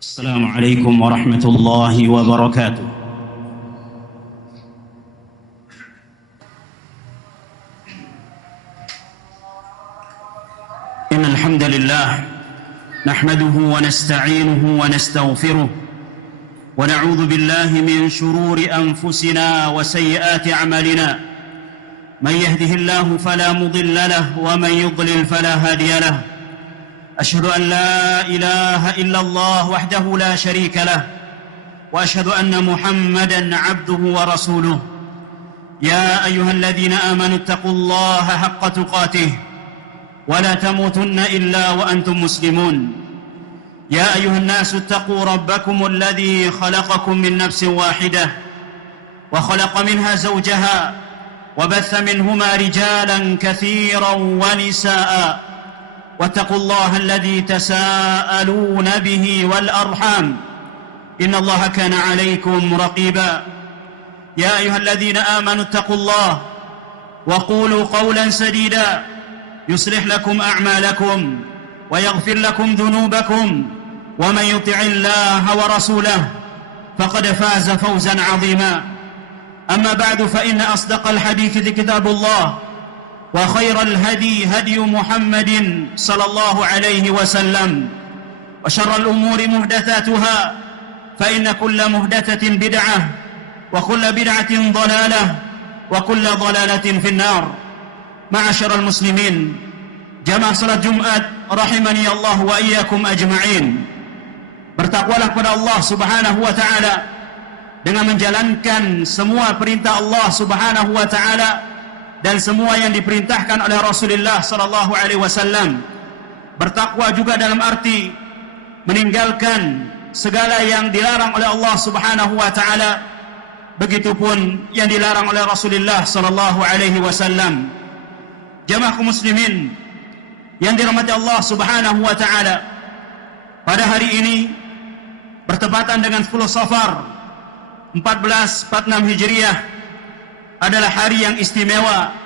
السلام عليكم ورحمة الله وبركاته. إن الحمد لله نحمده ونستعينه ونستغفره ونعوذ بالله من شرور أنفسنا وسيئات أعمالنا. من يهده الله فلا مضل له ومن يضلل فلا هادي له. أشهد أن لا إله إلا الله وحده لا شريك له وأشهد أن محمدًا عبده ورسوله. يا أيها الذين آمنوا اتقوا الله حق تقاته ولا تموتن إلا وأنتم مسلمون. يا أيها الناس اتقوا ربكم الذي خلقكم من نفس واحدة وخلق منها زوجها وبث منهما رجالا كثيرا ونساء واتقوا الله الذي تساءلون به والأرحام إن الله كان عليكم رقيبا. يا أيها الذين آمنوا اتقوا الله وقولوا قولا سديدا يصلح لكم أعمالكم ويغفر لكم ذنوبكم ومن يطع الله ورسوله فقد فاز فوزا عظيما. أما بعد فإن أصدق الحديث كتاب الله وخير الهدي هدي محمد صلى الله عليه وسلم وشر الأمور محدثاتها فإن كل محدثة بدعة وكل بدعة ضلالة وكل ضلالة في النار. معاشر المسلمين jamaah salat Jumat rahimani Allah wa iyyakum ajma'in. Bertakwalah kepada Allah Subhanahu wa taala dengan menjalankan semua perintah Allah Subhanahu wa taala dan semua yang diperintahkan oleh Rasulullah sallallahu alaihi wasallam. Bertakwa juga dalam arti meninggalkan segala yang dilarang oleh Allah Subhanahu wa taala, begitupun yang dilarang oleh Rasulullah sallallahu alaihi wasallam. Jamaah kaum muslimin yang dirahmati Allah Subhanahu wa taala, pada hari ini bertepatan dengan 10 Safar 1446 Hijriah adalah hari yang istimewa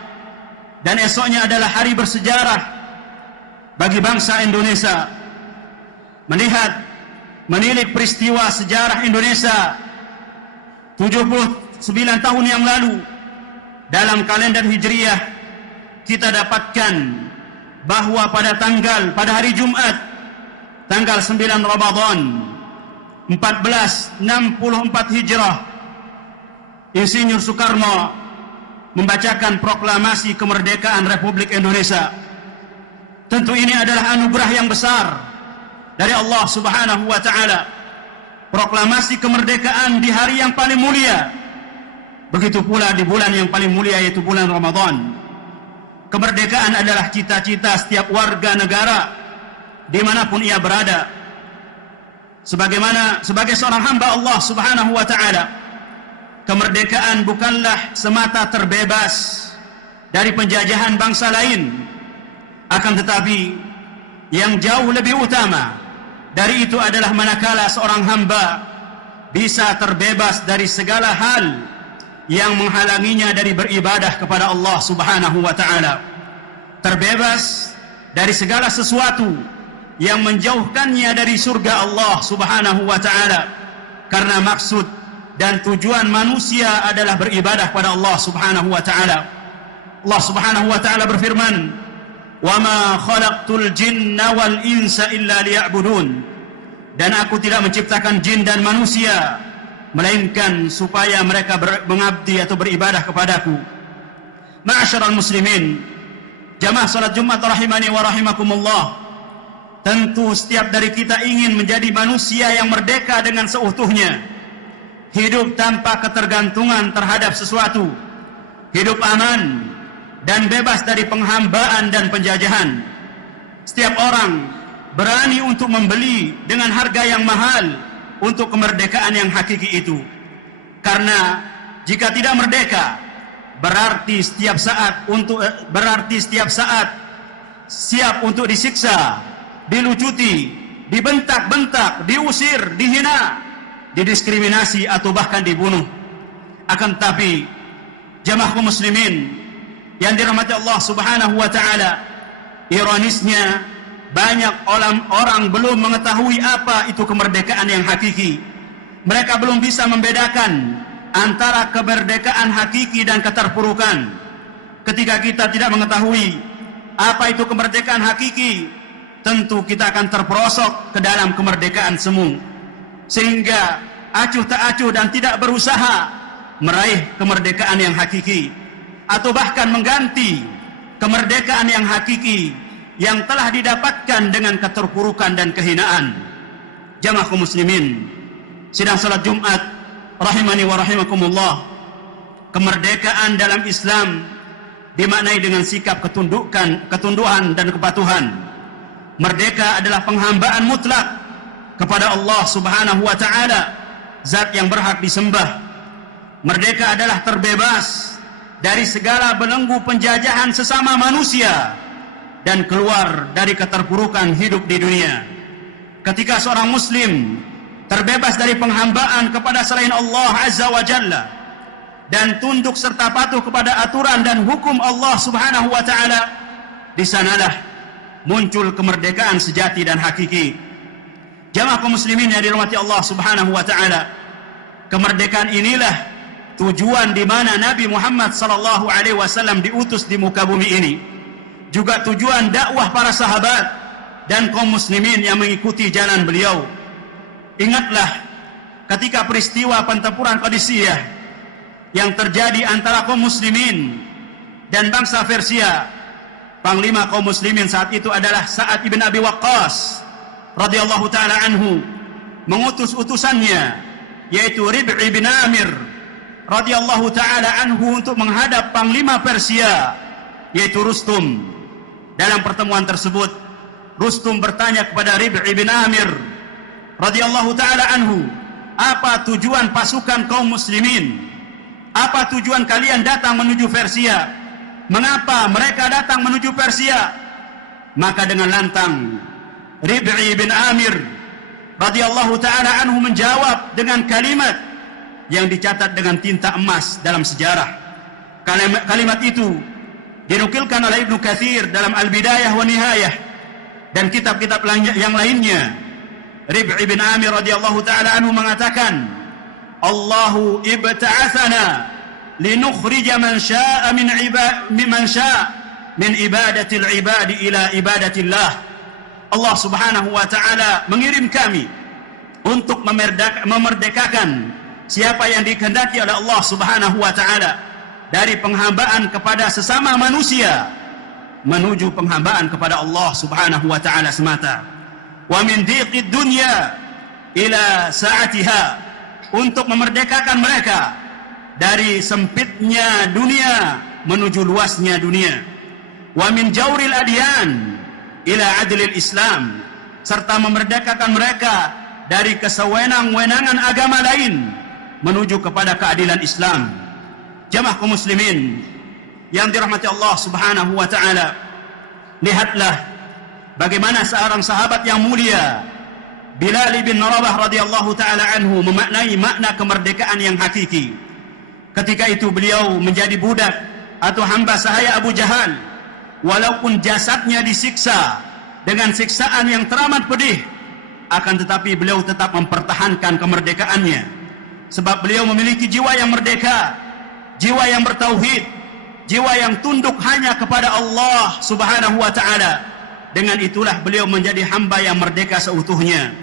dan esoknya adalah hari bersejarah bagi bangsa Indonesia. Menilik peristiwa sejarah Indonesia 79 tahun yang lalu dalam kalender Hijriah, kita dapatkan bahwa pada hari Jumat tanggal 9 Ramadan 1464 Hijrah, Insinyur Soekarno membacakan proklamasi kemerdekaan Republik Indonesia. Tentu ini adalah anugerah yang besar dari Allah Subhanahu wa taala. Proklamasi kemerdekaan di hari yang paling mulia, begitu pula di bulan yang paling mulia, yaitu bulan Ramadan. Kemerdekaan adalah cita-cita setiap warga negara dimanapun ia berada. Sebagai seorang hamba Allah Subhanahu wa taala, kemerdekaan bukanlah semata terbebas dari penjajahan bangsa lain, akan tetapi yang jauh lebih utama dari itu adalah manakala seorang hamba bisa terbebas dari segala hal yang menghalanginya dari beribadah kepada Allah Subhanahu wa taala. Terbebas dari segala sesuatu yang menjauhkannya dari surga Allah Subhanahu wa taala. Karena maksud dan tujuan manusia adalah beribadah kepada Allah Subhanahu wa taala. Allah Subhanahu wa taala berfirman, "Wa ma khalaqtul jinna wal insa illa liya'budun." Dan aku tidak menciptakan jin dan manusia melainkan supaya mereka mengabdi atau beribadah kepadaku. Ma'asyiral muslimin, jamaah salat Jumat rahimani wa rahimakumullah, tentu setiap dari kita ingin menjadi manusia yang merdeka dengan seutuhnya, hidup tanpa ketergantungan terhadap sesuatu, hidup aman dan bebas dari penghambaan dan penjajahan. Setiap orang berani untuk membeli dengan harga yang mahal untuk kemerdekaan yang hakiki itu. Karena jika tidak merdeka, berarti setiap saat siap untuk disiksa, dilucuti, dibentak-bentak, diusir, dihina, didiskriminasi atau bahkan dibunuh. Akan tetapi jamaah kaum muslimin yang dirahmati Allah Subhanahu wa taala, ironisnya banyak orang belum mengetahui apa itu kemerdekaan yang hakiki. Mereka belum bisa membedakan antara kemerdekaan hakiki dan keterpurukan. Ketika kita tidak mengetahui apa itu kemerdekaan hakiki, tentu kita akan terperosok ke dalam kemerdekaan semu, sehingga acuh tak acuh dan tidak berusaha meraih kemerdekaan yang hakiki, atau bahkan mengganti kemerdekaan yang hakiki yang telah didapatkan dengan keterpurukan dan kehinaan. Jamaah kaum muslimin sidang salat Jumat rahimani wa rahimakumullah, kemerdekaan dalam Islam dimaknai dengan sikap ketundukan dan kepatuhan. Merdeka adalah penghambaan mutlak kepada Allah Subhanahu wa taala, zat yang berhak disembah. Merdeka adalah terbebas dari segala belenggu penjajahan sesama manusia dan keluar dari keterpurukan hidup di dunia. Ketika seorang muslim terbebas dari penghambaan kepada selain Allah Azza wa Jalla dan tunduk serta patuh kepada aturan dan hukum Allah Subhanahu wa taala, di sanalah muncul kemerdekaan sejati dan hakiki. Jamaah kaum muslimin yang dirahmati Allah Subhanahu wa taala, kemerdekaan inilah tujuan di mana Nabi Muhammad sallallahu alaihi wasallam diutus di muka bumi ini. Juga tujuan dakwah para sahabat dan kaum muslimin yang mengikuti jalan beliau. Ingatlah ketika peristiwa pentempuran Qadisiyah yang terjadi antara kaum muslimin dan bangsa Persia. Panglima kaum muslimin saat itu adalah Sa'ad ibn Abi Waqqas radhiyallahu taala anhu, mengutus utusannya yaitu Rib'i bin Amir radhiyallahu taala anhu untuk menghadap panglima Persia yaitu Rustum. Dalam pertemuan tersebut, Rustum bertanya kepada Rib'i bin Amir radhiyallahu taala anhu, apa tujuan pasukan kaum muslimin? Apa tujuan kalian datang menuju Persia? Mengapa mereka datang menuju Persia? Maka dengan lantang Rib'i bin Amir radhiyallahu taala anhu menjawab dengan kalimat yang dicatat dengan tinta emas dalam sejarah. Kalimat itu dinukilkan oleh Ibnu Katsir dalam Al-Bidayah wa Nihayah dan kitab-kitab yang lainnya. Rib'i bin Amir radhiyallahu taala anhu mengatakan, Allahu ibta'atsana linukhrija man syaa'a min ibadatil ibadi ila ibadatillah. Allah Subhanahu wa taala mengirim kami untuk memerdekakan siapa yang dikehendaki oleh Allah Subhanahu wa taala dari penghambaan kepada sesama manusia menuju penghambaan kepada Allah Subhanahu wa taala semata. Wa min dhiqid dunya ila sa'atiha, untuk memerdekakan mereka dari sempitnya dunia menuju luasnya dunia. Wa min jawril adyan ila adlil Islam, serta memerdekakan mereka dari kesewenang-wenangan agama lain menuju kepada keadilan Islam. Jamaah kaum muslimin yang dirahmati Allah Subhanahu wa taala, lihatlah bagaimana seorang sahabat yang mulia Bilal bin Rabah radhiyallahu taala anhu memaknai makna kemerdekaan yang hakiki. Ketika itu beliau menjadi budak atau hamba sahaya Abu Jahal, walaupun jasadnya disiksa dengan siksaan yang teramat pedih, akan tetapi beliau tetap mempertahankan kemerdekaannya, sebab beliau memiliki jiwa yang merdeka, jiwa yang bertauhid, jiwa yang tunduk hanya kepada Allah Subhanahu wa taala. Dengan itulah beliau menjadi hamba yang merdeka seutuhnya.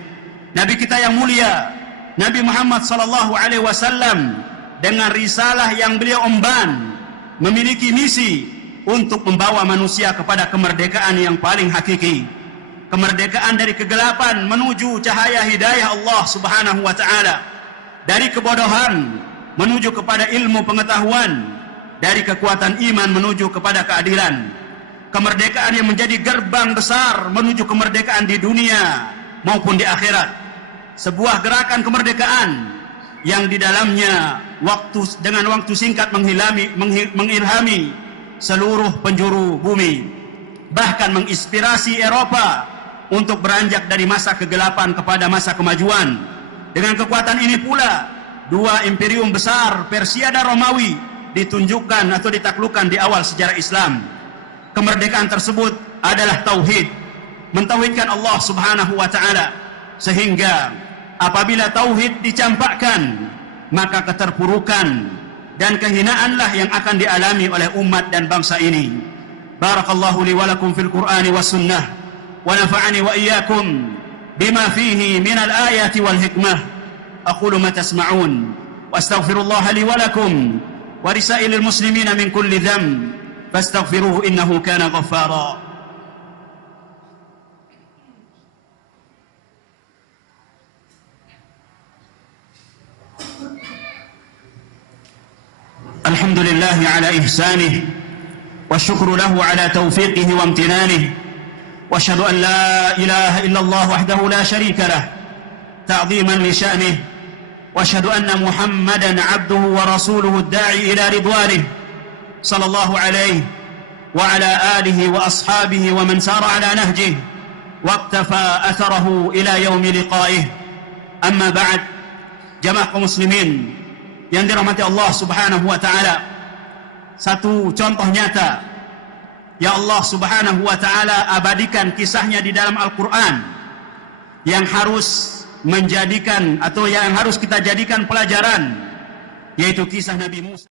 Nabi kita yang mulia Nabi Muhammad sallallahu alaihi wasallam dengan risalah yang beliau emban memiliki misi untuk membawa manusia kepada kemerdekaan yang paling hakiki. Kemerdekaan dari kegelapan menuju cahaya hidayah Allah Subhanahu wa taala, dari kebodohan menuju kepada ilmu pengetahuan, dari kekuatan iman menuju kepada keadilan. Kemerdekaan yang menjadi gerbang besar menuju kemerdekaan di dunia maupun di akhirat. Sebuah gerakan kemerdekaan yang di dalamnya dengan waktu singkat mengilhami seluruh penjuru bumi, bahkan menginspirasi Eropa untuk beranjak dari masa kegelapan kepada masa kemajuan. Dengan kekuatan ini pula dua imperium besar, Persia dan Romawi, ditunjukkan atau ditaklukkan di awal sejarah Islam. Kemerdekaan tersebut adalah tauhid, mentauhidkan Allah Subhanahu wa taala, sehingga apabila tauhid dicampakkan maka keterpurukan dan kehinaanlah yang akan dialami oleh umat dan bangsa ini. Barakallahu li wa lakum fil Qur'ani was sunnah wa nafa'ani wa iyyakum bima fihi min al-ayati wal hikmah. Aqulu ma tasma'un wa astaghfirullah li wa lakum wa lisairil muslimina min kulli dhanb fastaghfiruhu innahu kana ghaffara. الحمد لله على إحسانه والشكر له على توفيقه وامتنانه وأشهد أن لا إله إلا الله وحده لا شريك له تعظيما لشأنه وأشهد أن محمدا عبده ورسوله الداعي إلى رضوانه صلى الله عليه وعلى آله وأصحابه ومن سار على نهجه واقتفى أثره إلى يوم لقائه. أما بعد، jamaah kaum muslimin yang dirahmati Allah Subhanahu wa taala, satu contoh nyata yang Allah Subhanahu wa taala abadikan kisahnya di dalam Al-Qur'an yang harus menjadikan atau yang harus kita jadikan pelajaran, yaitu kisah Nabi Musa.